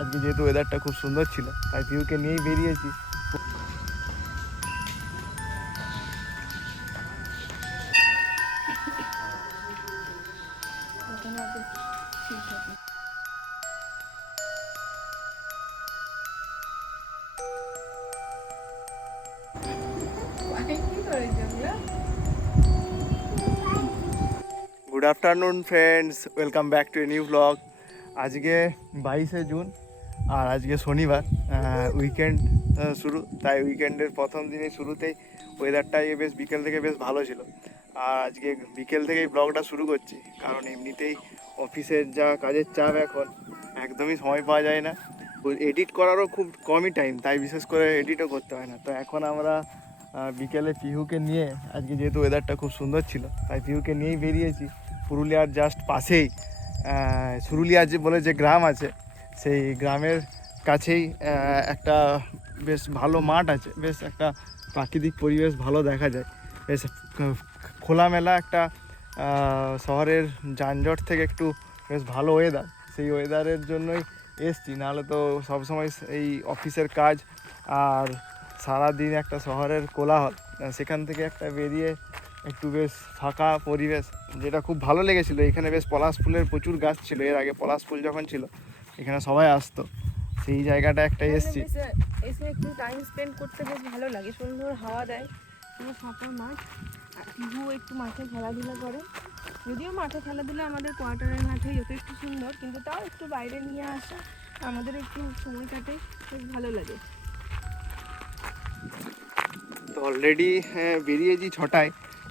আজকে যেহেতু ওয়েদারটা খুব সুন্দর ছিল তাই পিউকে নিয়েই বেরিয়েছি। Good afternoon friends, welcome back to a new blog. আজকে 22শে জুন আর আজকে শনিবার, উইকেন্ড শুরু। তাই উইকেন্ডের প্রথম দিনের শুরুতেই ওয়েদারটাই বেশ বিকেল থেকে বেশ ভালো ছিল। আর আজকে বিকেল থেকেই ব্লগটা শুরু করছি, কারণ এমনিতেই অফিসের যা কাজের চাপ এখন একদমই সময় পাওয়া যায় না। এডিট করারও খুব কমই টাইম, তাই বিশেষ করে এডিটও করতে হয় না। তো এখন আমরা বিকেলে পিহুকে নিয়ে, আজকে যেহেতু ওয়েদারটা খুব সুন্দর ছিল তাই পিহুকে নিয়েই বেরিয়েছি। পুরুলিয়ার জাস্ট পাশেই সুরুলিয়া বলে যে গ্রাম আছে, সেই গ্রামের কাছেই একটা বেশ ভালো মাঠ আছে, বেশ একটা প্রাকৃতিক পরিবেশ ভালো দেখা যায়, বেশ খোলামেলা একটা শহরের যানজট থেকে একটু বেশ ভালো ওয়েদার। সেই ওয়েদারের জন্যই এসছি, নাহলে তো সবসময় এই অফিসের কাজ আর সারাদিন একটা শহরের কোলাহল, সেখান থেকে একটা বেরিয়ে একটু বেশ ফাঁকা পরিবেশ, যেটা খুব ভালো লেগেছিলো। এখানে বেশ পলাশ ফুলের প্রচুর গাছ ছিল, এর আগে পলাশ ফুল যখন ছিল এখানে সবাই আসতো, সেই জায়গাটা একটা এসছি। এসে একটু টাইম স্পেন্ড করতে বেশ ভালো লাগে, সুন্দর হাওয়া দেয়, পুরো ফাঁকা মাঠ। আর টিভু একটু মাঠে খেলাধুলা করে, যদিও মাঠে খেলাধুলা আমাদের কোয়ার্টারের মাঠেই যথেষ্ট সুন্দর, কিন্তু তাও একটু বাইরে নিয়ে আসা আমাদের একটু সময় কাটে, বেশ ভালো লাগে। তো অলরেডি বেরিয়েছি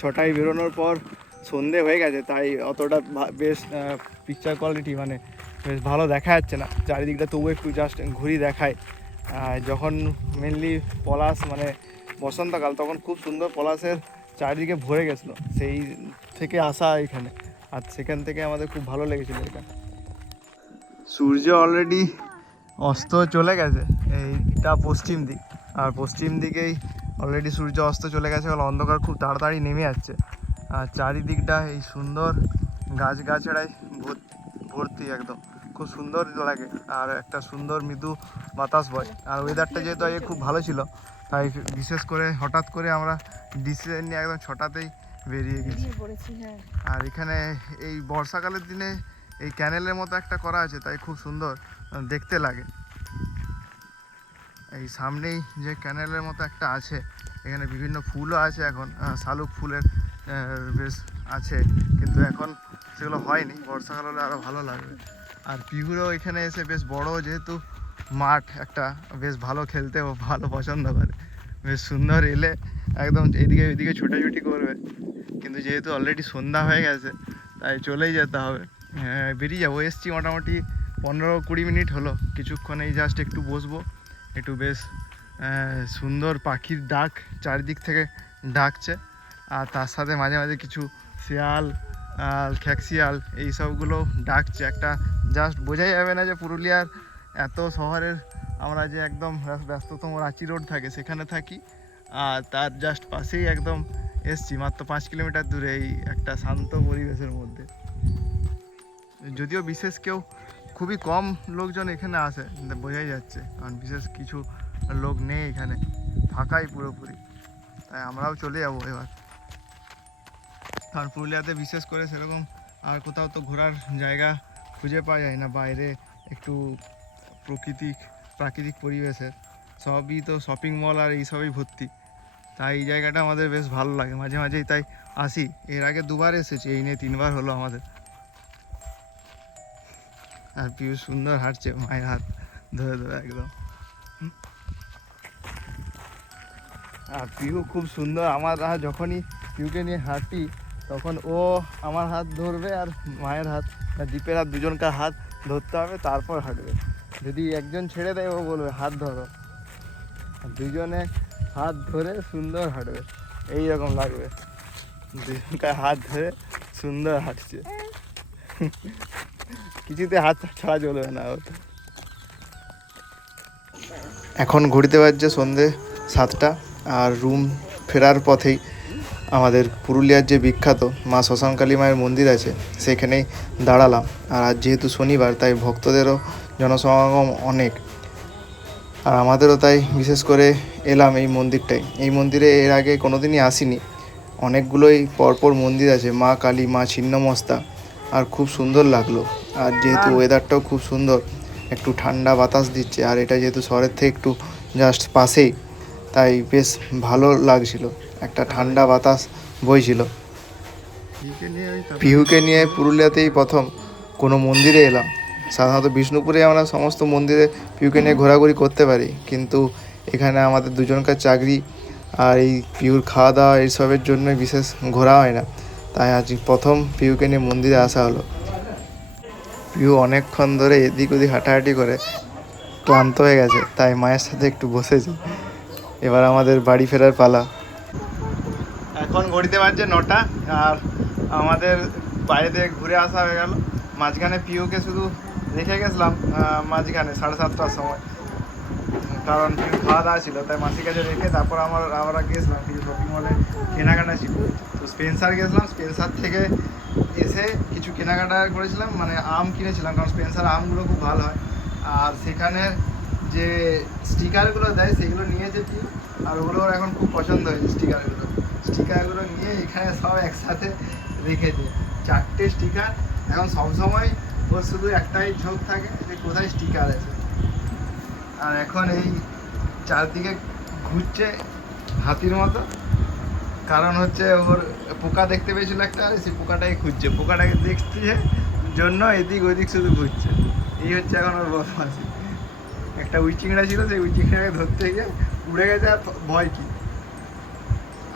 ছটায় বেরোনোর পর সন্ধে হয়ে গেছে, তাই অতটা বেশ পিকচার কোয়ালিটি মানে বেশ ভালো দেখা যাচ্ছে না চারিদিকটা, তবু একটু জাস্ট ঘুরি দেখায়। যখন মেনলি পলাশ মানে বসন্তকাল, তখন খুব সুন্দর পলাশের চারিদিকে ভরে গেছিলো, সেই থেকে আসা এখানে। আর সেখান থেকে আমাদের খুব ভালো লেগেছিলো এটা। সূর্য অলরেডি অস্ত চলে গেছে, এইটা পশ্চিম দিক, আর পশ্চিম দিকেই অলরেডি সূর্য অস্ত চলে গেছে, বলে অন্ধকার খুব তাড়াতাড়ি নেমে যাচ্ছে। আর চারিদিকটা এই সুন্দর গাছগাছড়ায় ভর্তি, একদম খুব সুন্দর লাগে। আর একটা সুন্দর মৃদু বাতাস বয়, আর ওয়েদারটা যেহেতু আগে খুব ভালো ছিল, তাই বিশেষ করে হঠাৎ করে আমরা ডিসিশন নিয়ে একদম ছটাতেই বেরিয়ে গেছি। আর এখানে এই বর্ষাকালের দিনে এই ক্যানেলের মতো একটা করা আছে, তাই খুব সুন্দর দেখতে লাগে। এই সামনেই যে ক্যানেলের মতো একটা আছে, এখানে বিভিন্ন ফুলও আছে এখন, শালুক ফুলের বেশ আছে, কিন্তু এখন সেগুলো হয়নি, বর্ষাকাল হলে আরও ভালো লাগবে। আর পিহুরও এখানে এসে বেশ বড় যেহেতু মাঠ একটা, বেশ ভালো খেলতে ও ভালো পছন্দ করে, বেশ সুন্দর এলে একদম এদিকে ওইদিকে ছোটাছুটি করবে। কিন্তু যেহেতু অলরেডি সন্ধ্যা হয়ে গেছে তাই চলেই যেতে হবে। বেরিয়ে যাবো, এসছি মোটামুটি 15-20 মিনিট হলো, কিছুক্ষণেই জাস্ট একটু বসবো, একটু বেশ সুন্দর পাখির ডাক চারিদিক থেকে ডাকছে, আর তার সাথে মাঝে মাঝে কিছু শিয়াল খ্যাকশিয়াল এইসবগুলো ডাকছে। একটা জাস্ট বোঝাই যাবে না যে পুরুলিয়ার এত শহরের আমরা যে একদম ব্যস্ততম রাঁচি রোড থাকে সেখানে থাকি, আর তার জাস্ট পাশেই একদম এসছি, মাত্র 5 কিলোমিটার দূরে এই একটা শান্ত পরিবেশের মধ্যে। যদিও বিশেষ কেউ খুবই কম লোকজন এখানে আসে, বোঝাই যাচ্ছে, কারণ বিশেষ কিছু লোক নেই এখানে, ফাঁকাই পুরোপুরি। তাই আমরাও চলে যাবো এবার, কারণ পুরুলিয়াতে বিশেষ করে সেরকম আর কোথাও তো ঘোরার জায়গা খুঁজে পাওয়া যায় না বাইরে একটু প্রাকৃতিক পরিবেশের, সবই তো শপিং মল আর এইসবই ভর্তি। তাই এই জায়গাটা আমাদের বেশ ভালো লাগে, মাঝে মাঝেই তাই আসি। এর আগে 2বার এসেছি, এই নিয়ে 3বার হলো আমাদের। আর পিউ সুন্দর হাঁটছে মায়ের হাত ধরে ধরে একদম। আর পিউ খুব সুন্দর, আমার যখনই পিউকে নিয়ে হাঁটি তখন ও আমার হাত ধরবে, আর মায়ের হাত দীপের হাত, দুজনকার হাত ধরতে হবে, তারপর হাঁটবে। যদি একজন ছেড়ে দেয় ও বলবে হাত ধরো, দুজনে হাত ধরে সুন্দর হাঁটবে, এইরকম লাগবে দুজনকার হাত ধরে সুন্দর হাঁটছে। কিছুতে হাত ছাড়া চলবে না ওর। এখন ঘুরতে পারছে সন্ধে 7টা, আর রুম ফেরার পথেই আমাদের পুরুলিয়ার যে বিখ্যাত মা শ্মশানকালী মায়ের মন্দির আছে সেখানেই দাঁড়ালাম। আর আজ যেহেতু শনিবার তাই ভক্তদেরও জনসমাগম অনেক, আর আমাদেরও তাই বিশেষ করে এলাম এই মন্দিরটাই। এই মন্দিরে এর আগে কোনোদিনই আসিনি। অনেকগুলোই পরপর মন্দির আছে, মা কালী, মা ছিন্নমস্তা, আর খুব সুন্দর লাগলো। আর যেহেতু ওয়েদারটাও খুব সুন্দর, একটু ঠান্ডা বাতাস দিচ্ছে, আর এটা যেহেতু শহরের থেকে একটু জাস্ট পাশেই, তাই বেশ ভালো লাগছিল, একটা ঠান্ডা বাতাস বইছিল। পিহুকে নিয়ে পুরুলিয়াতেই প্রথম কোনো মন্দিরে এলাম। সাধারণত বিষ্ণুপুরে আমরা সমস্ত মন্দিরে পিহুকে নিয়ে ঘোরাঘুরি করতে পারি, কিন্তু এখানে আমাদের দুজনকার চাকরি আর এই পিহুর খাওয়া দাওয়া এইসবের জন্যই বিশেষ ঘোরা হয় না, তাই আজ প্রথম পিহুকে নিয়ে মন্দিরে আসা হলো। পিহু অনেকক্ষণ ধরে এদিক ওদিক হাঁটাহাঁটি করে ক্লান্ত হয়ে গেছে, তাই মায়ের সাথে একটু বসেছে। এবার আমাদের বাড়ি ফেরার পালা। এখন ঘড়িতে বাজছে 9টা, আর আমাদের বাইরে থেকে ঘুরে আসা হয়ে গেল। মাঝখানে পিহুকে শুধু রেখে গেছিলাম মাঝখানে 7:30টার সময়, কারণ পিহু খাওয়া দাওয়া ছিল, তাই মাসির কাছে রেখে তারপর আমরা গেছিলাম কিছু শপিং মলে, কেনাকাটা ছিল। তো স্পেন্সার গেছিলাম, স্পেন্সার থেকে এসে কিছু কেনাকাটা করেছিলাম, মানে আম কিনেছিলাম, কারণ স্পেন্সার আমগুলো খুব ভালো হয়। আর সেখানে যে স্টিকারগুলো দেয় সেগুলো নিয়েছে পিহু, আর ওগুলো ওর এখন খুব পছন্দ হয়েছে। স্টিকারগুলো নিয়ে এখানে সব একসাথে রেখেছে, 4টে স্টিকার। এখন সবসময় ওর শুধু একটাই ঝোঁক থাকে যে কোথায় স্টিকার আছে। আর এখন এই চারদিকে ঘুরছে হাতির মতো, কারণ হচ্ছে ওর পোকা দেখতে পেয়েছিল একটা, আর সেই পোকাটাকে খুঁজছে, পোকাটাকে দেখছে জন্য এদিক ওদিক শুধু ঘুরছে। এই হচ্ছে এখন ওর বদমাশি। একটা উইচিংড়া ছিল, সেই উইচিংড়াকে ধরতে গিয়ে উড়ে গেছে। আর ভয় কি,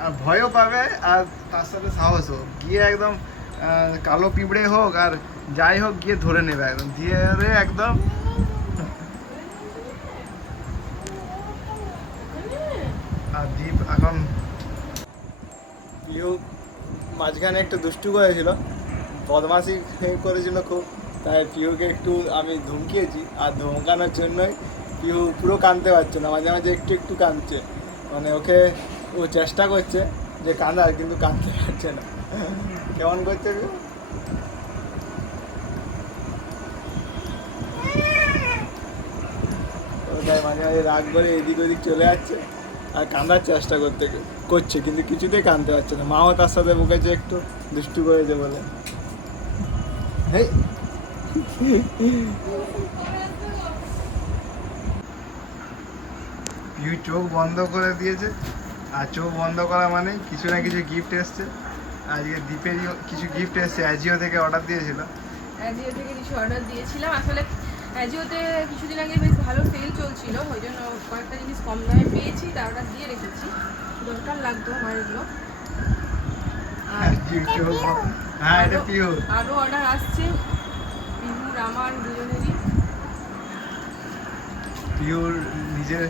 আর ভয়ও পাবে, আর তার সাথে সাহসও, গিয়ে একদম কালো পিঁপড়ে হোক আর যাই হোক গিয়ে ধরে নেবে একদম, দিয়ে একদম। আর জিপ এখন পিহু মাঝখানে একটু দুষ্টু করেছিল, বদমাশি করেছিল খুব, তাই পিহুকে একটু আমি ধমকিয়েছি, আর ধমকানোর জন্যই পিহু পুরো কাঁদতে পারছে না, মাঝে মাঝে একটু একটু কাঁদছে। মানে ওকে ও চেষ্টা করছে যে কাঁদার, কিন্তু কাঁদতে পারছে না। কেমন করছে পিহু? তাই মাঝে মাঝে রাগ করে এদিক ওদিক চলে যাচ্ছে আর কাঁদার চেষ্টা করছে, কিন্তু কিছুতেই কাঁদতে পারছে না। মাও তার সাথে বকেছে একটু দুষ্টু করেছে বলে। হেই, পিহু চোখ বন্ধ করে দিয়েছে, আর চোখ বন্ধ করা মানে কিছু না কিছু গিফট এসছে। আজকে দ্বীপেরই কিছু গিফট এসছে, অ্যাজিও থেকে অর্ডার দিয়েছিল। অ্যাজিও থেকে কিছু অর্ডার দিয়েছিলাম, আসলে অ্যাজিওতে কিছুদিন আগে বেশ ভালো সেল চলছিল, ওই জন্য কয়েকটা জিনিস কম দামে পেয়েছি, তা অর্ডার দিয়ে রেখেছি, দরকার লাগতো আমার এগুলো। হ্যাঁ, এটা পিহু। আরও অর্ডার আসছে পিহুর আমার দুজনেরই। পিহুর নিজের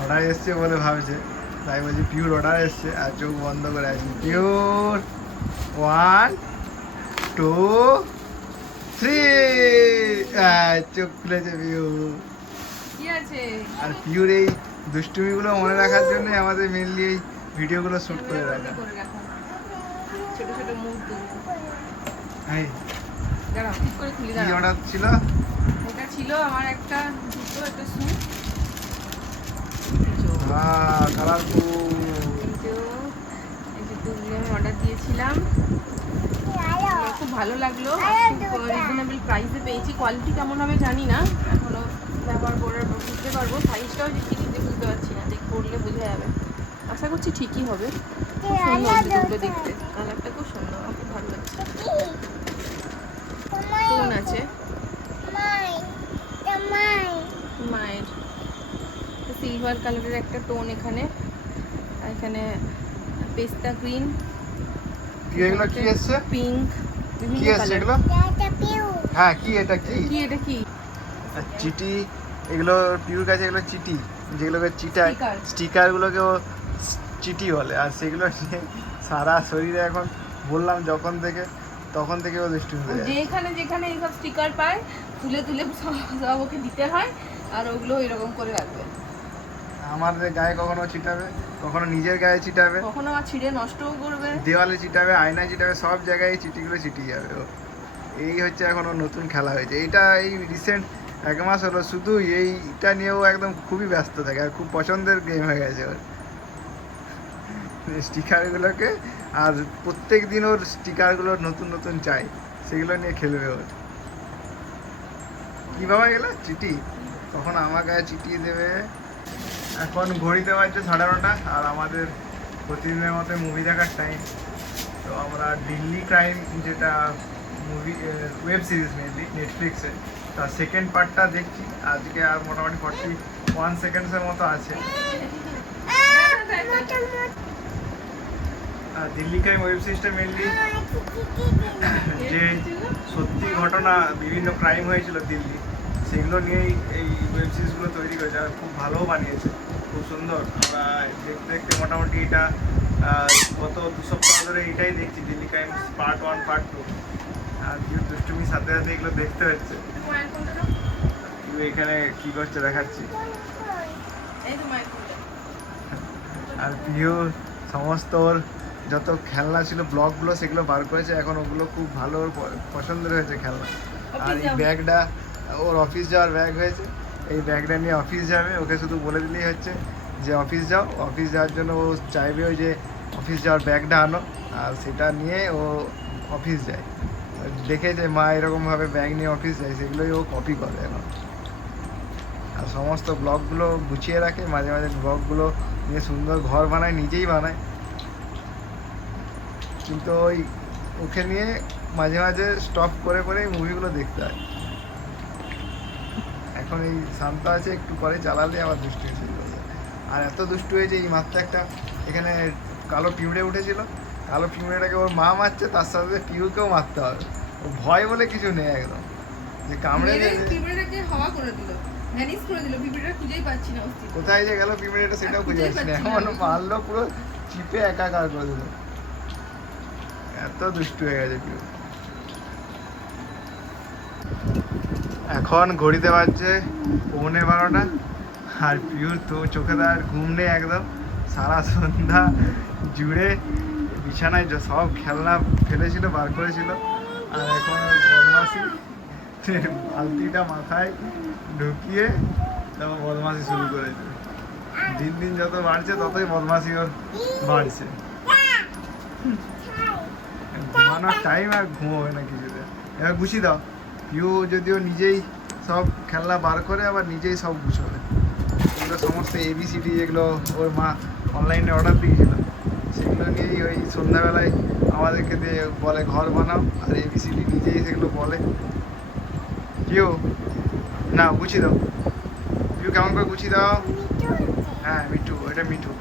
অর্ডার এসছে বলে ভাবছে, তাই বলছি পিহুর অর্ডার এসছে, আর চোখ বন্ধ করে আছে। পিহুর 1 2 3, চোখ খুলেছে পিহু। কি আছে? আর পিহুর এই দুষ্টুমিগুলো মনে রাখার জন্য আমাদের মেনলি এই ভিডিওগুলো শ্যুট করে রাখা। ছোট ছোট মুহূর্ত এই দাঁড়াও, ঠিক করে খুলি, কি দাঁড়াও। অর্ডার ছিল? এটা ছিল আমার একটা জুতো, একটা শু, কালারফুল। এই জুতোগুলো আমি অর্ডার দিয়েছিলাম, খুব ভালো লাগলো, খুব রিজনেবল প্রাইসে পেয়েছি। কোয়ালিটি কেমন হবে জানি না, এখনো ব্যবহার করে বুঝতে পারবো, সাইজটাও ঠিক নিজে বুঝতে পারছি না, দেখ পরলে বোঝা যাবে, আশা করছি ঠিকই হবে। খুব সুন্দর জুতোগুলো দেখতে, কালারটা খুব সুন্দর, আমার খুব ভালো লাগছে। টোন আছে মায়ের সিলভার কালারের একটা টোন এখানে, আর এখানে পেস্তা গ্রিন, এগুলো কি এসছে? পিঙ্ক, কি এসছে এগুলো? হ্যাঁ, কি এটা কি? এটা কি? চিটি, এগুলো পিউর কাছে এগুলো চিটি, যেগুলোকে চিটায়, স্টিকারগুলোকে ও চিটি বলে। আর সেগুলো নিয়ে সারা শরীরে এখন বললাম যখন থেকে, তখন থেকে ও দুষ্টু হয়ে যায়। যেখানে যেখানে এইসব স্টিকার পায় তুলে তুলে সব ওকে দিতে হয়, আর ওগুলো এরকম করে রাখবে। আমাদের গায়ে কখনো ছিটাবে, কখনো নিজের গায়ে ছিটাবে, কখনো আর ছিঁড়ে নষ্টও করবে। দেওয়ালে চিটাবে, আয়নায় চিটাবে, সব জায়গায় চিটিগুলো চিটিয়ে যাবে ও। এই হচ্ছে এখন ওর নতুন খেলা হয়েছে। এইটা এই রিসেন্ট 1 মাস হলো শুধু এইটা নিয়েও একদম খুবই ব্যস্ত থাকে আর খুব পছন্দের গেম হয়ে গেছে ওর স্টিকারগুলোকে। আর প্রত্যেক দিন ওর স্টিকারগুলো নতুন নতুন চাই, সেগুলো নিয়ে খেলবে ওর। কী বাবা গেলে চিটি, তখন আমার গায়ে চিটিয়ে দেবে। এখন ঘড়িতে বাজছে 9:30 আর আমাদের প্রতিদিনের মতো মুভি দেখার টাইম। তো আমরা দিল্লি ক্রাইম, যেটা মুভি ওয়েব সিরিজ মেনলি নেটফ্লিক্সে, তার সেকেন্ড পার্টটা দেখছি আজকে। আর মোটামুটি 41 সেকেন্ডসের মতো আছে। আর দিল্লি ক্রাইম ওয়েব সিরিজটা মেনলি যে সত্যি ঘটনা, বিভিন্ন ক্রাইম হয়েছিল দিল্লি, সেগুলো নিয়েই এই ওয়েব সিরিজগুলো তৈরি করেছে। আর খুব ভালোও বানিয়েছে, খুব সুন্দর। আমরা দেখতে দেখতে মোটামুটি এটা গত 2 সপ্তাহ ধরে এটাই দেখছি, দিল্লি ক্রাইম পার্ট 1 পার্ট 2। আর কেউ দুষ্টুমির সাথে সাথে এগুলো দেখতে হচ্ছে। কেউ এখানে কী করছে দেখাচ্ছি। আর প্রিয় সমস্ত ওর যত খেলনা ছিল ব্লগগুলো, সেগুলো বার করেছে এখন। ওগুলো খুব ভালো, ওর পছন্দের হয়েছে খেলনা। আর এই ব্যাগটা ওর অফিস যাওয়ার ব্যাগ হয়েছে। এই ব্যাগটা নিয়ে অফিস যাবে, ওকে শুধু বলে দিলেই হচ্ছে যে অফিস যাও। অফিস যাওয়ার জন্য ও চাইবে ওই যে অফিস যাওয়ার ব্যাগটা আনো, আর সেটা নিয়ে ও অফিস যায়। দেখে যে মা এরকমভাবে ব্যাগ নিয়ে অফিস যায়, সেগুলোই ও কপি করে এখন। আর সমস্ত ব্লগগুলো গুছিয়ে রাখে, মাঝে মাঝে ব্লগগুলো নিয়ে সুন্দর ঘর বানায়, নিজেই বানায়। কিন্তু ওই ওকে নিয়ে মাঝে মাঝে স্টপ করে করে মুভিগুলো দেখতে হয়। এখন এই শান্ত আছে, একটু পরে চালালে আবার দুষ্টু হয়েছে। আর এত দুষ্টু হয়েছে, এই মাত্র একটা এখানে কালো পিঁপড়ে উঠেছিল, কালো পিঁপড়েটাকে ওর মা মারছে, তার সাথে পিউকেও মারতে হবে। ও ভয় বলে কিছু নেই একদম, যে কামড়ে পিঁপড়েটাকে হাওয়া করে দিল, ভ্যানিশ করে দিল। পিঁপড়েটা খুঁজেই পাচ্ছি না, কোথায় যে গেল পিঁপড়েটা সেটাও খুঁজে পাচ্ছি না। এমন মারলো, পুরো চিপে একাকার করে দিল। এত দুষ্টু হয়ে গেছে পিউ। এখন ঘড়িতে বাজছে 11:15 আর পিউর তো চোখে তো আর ঘুম নেই একদম। সারা সন্ধ্যা জুড়ে বিছানায় সব খেলনা ফেলেছিল, বার করেছিল। আর এখন বদমাসি, বালতিটা মাথায় ঢুকিয়ে তারপর বদমাসি শুরু করেছে। দিন দিন যত বাড়ছে ততই বদমাসি ওর বাড়ছে। ঘুমানোর টাইম আর ঘুমোবে না কিছুতে। এবার গুছিয়ে দাও। পিউ যদিও নিজেই সব খেলনা বার করে, আবার নিজেই সব গুছোবে। এগুলো সমস্ত ABCD যেগুলো ওর মা অনলাইনে অর্ডার দিয়েছিল, সেগুলো নিয়েই ওই সন্ধ্যাবেলায় আমাদেরকে দিয়ে বলে ঘর বানাও, আর ABCD নিজেই সেগুলো বলে। পিউ না, গুছিয়ে দাও। পিউ কেমন করে গুছিয়ে দাও। হ্যাঁ মিঠু, এটা মিঠু।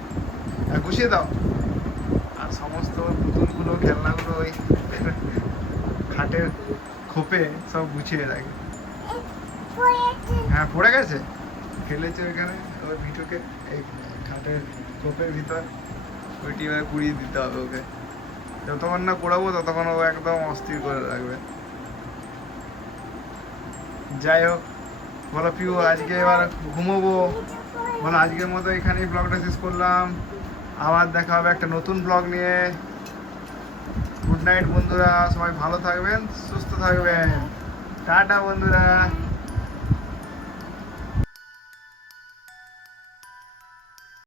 হ্যাঁ গুছিয়ে দাও। আর সমস্ত পুতুলগুলো, খেলনাগুলো ওই খাটের খোপে সব গুছিয়ে রাখে। হ্যাঁ পড়ে গেছে, ফেলেছে ওইখানে ওর মিঠুকে, এই খাটের খোপের ভিতর। ওইটি এবার কুড়িয়ে দিতে হবে ওকে। যতক্ষণ না কুড়াবো ততক্ষণ ও একদম অস্থির করে রাখবে। যাই হোক, বলো পিউ আজকে এবার ঘুমোবো। বলো আজকের মতো এখানেই ব্লগটা শেষ করলাম। আবার দেখা হবে একটা নতুন ব্লগ নিয়ে। গুড নাইট বন্ধুরা, সবাই ভালো থাকবেন, সুস্থ থাকবেন। টাটা বন্ধুরা।